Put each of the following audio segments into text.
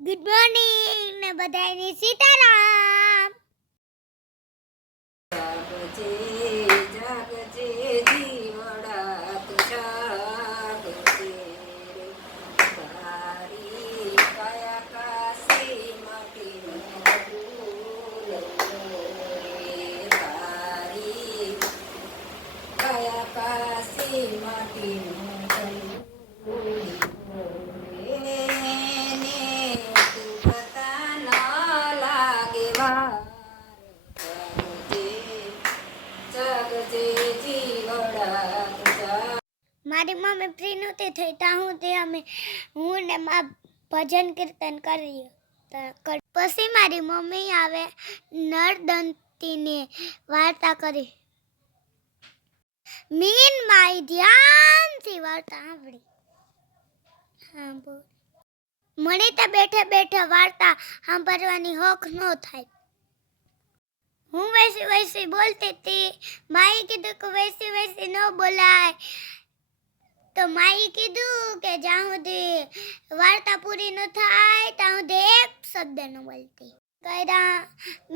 Good morning ને બધાને સીતારામ. જાગજે જાગજે જીવડા તું જાગજે રે. તારી કાયા કાશી માટીનો ફૂલ રે. તારી કાયા કાશી માટીનો ફૂલ રે. ને તું પતા ન લાગે વાર. મારી મમ્મી ફ્રી નહોતી થઈ ત્યાં હું ને ભજન કીર્તન કરીએ. પછી મારી મમ્મી આવે નરદંતીની વાર્તા કરી. મીન માઈ ધ્યાનથી વાર્તા સાંભળી. હા બોલ. મને તો બેઠા બેઠા વાર્તા સાંભળવાની હક ન થાય. હું વૈસી વૈસી બોલતી હતી. માઈ કીધું કે વૈસી વૈસી ન બોલાય. તો માઈ કીધું કે જ્યાં સુધી વાર્તા પૂરી ન થાય ત્યાં સુધી એક શબ્દ ન બોલતી. કર્યા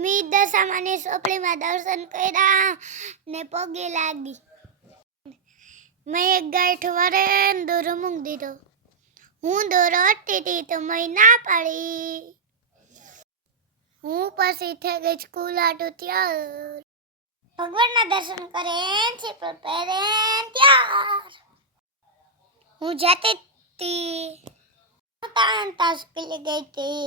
મી દશામાની સોપડીમાં દર્શન કર્યા ને પગે લાગી. મેં એક ગાંઠ વરે દોરો મૂકી દીધો. હું દોરો અટતી હતી તો મેં ના પાડી. હું પછી થઈ ગઈ સ્કૂલ આટું ત્યાર. ભગવાનના દર્શન કરે ચપ્પલ પહેરે ત્યાર હું જતી હતી. તાન સ્કૂલે ગઈ હતી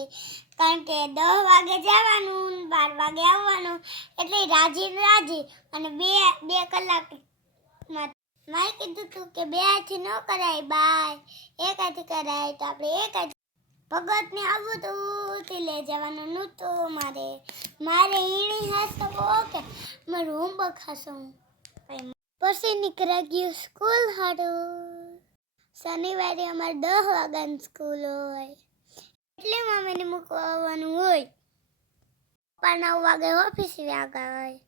કારણ કે 10 વાગે જવાનું 12 વાગે આવવાનું એટલે રાજી અને બે કલાકમાં મારે કીધું તું કે 2 હાથથી ન કરાય બાય 1 હાથથી કરાય તો આપણે 1 હાથ. ભગતને આવું તો તે લઈ જવાનું નહોતું મારે ઈણી હાસો કે મારું હોમવર્ક હાસો. પછી નીકળી ગયું સ્કૂલ હારું. શનિવારે અમારે 10 વાગ્યાની સ્કૂલ હોય એટલે મમ્મીને મૂકવા આવવાનું હોય. પણ 9 વાગે ઓફિસ વાગ્યા હોય.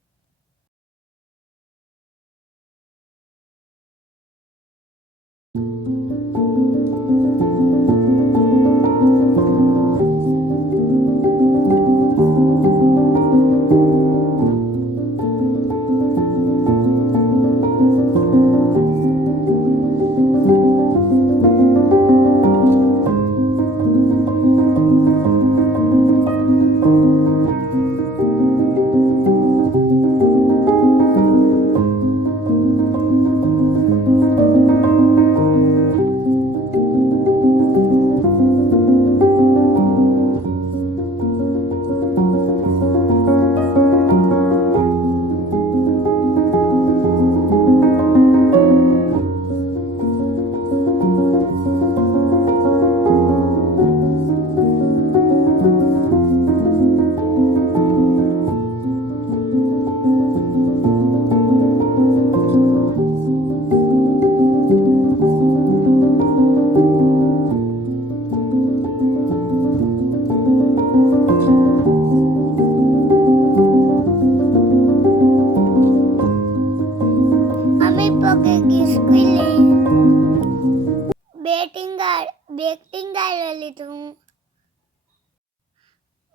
બેટિંગ ગાડી લીધું.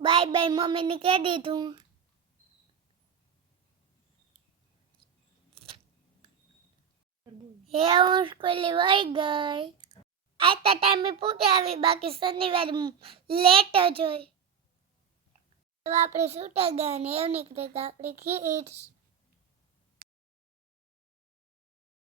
બાય બાય મમ્મીને કહી દીધું. હું સ્કૂલે વહી ગઈ. આજતા ટાઈમે પૂકે આવી બાકી શનિવારે લેટ જ હોય. આપણે છૂટા ગયા ને એવું નીકળે તો આપણે ખીર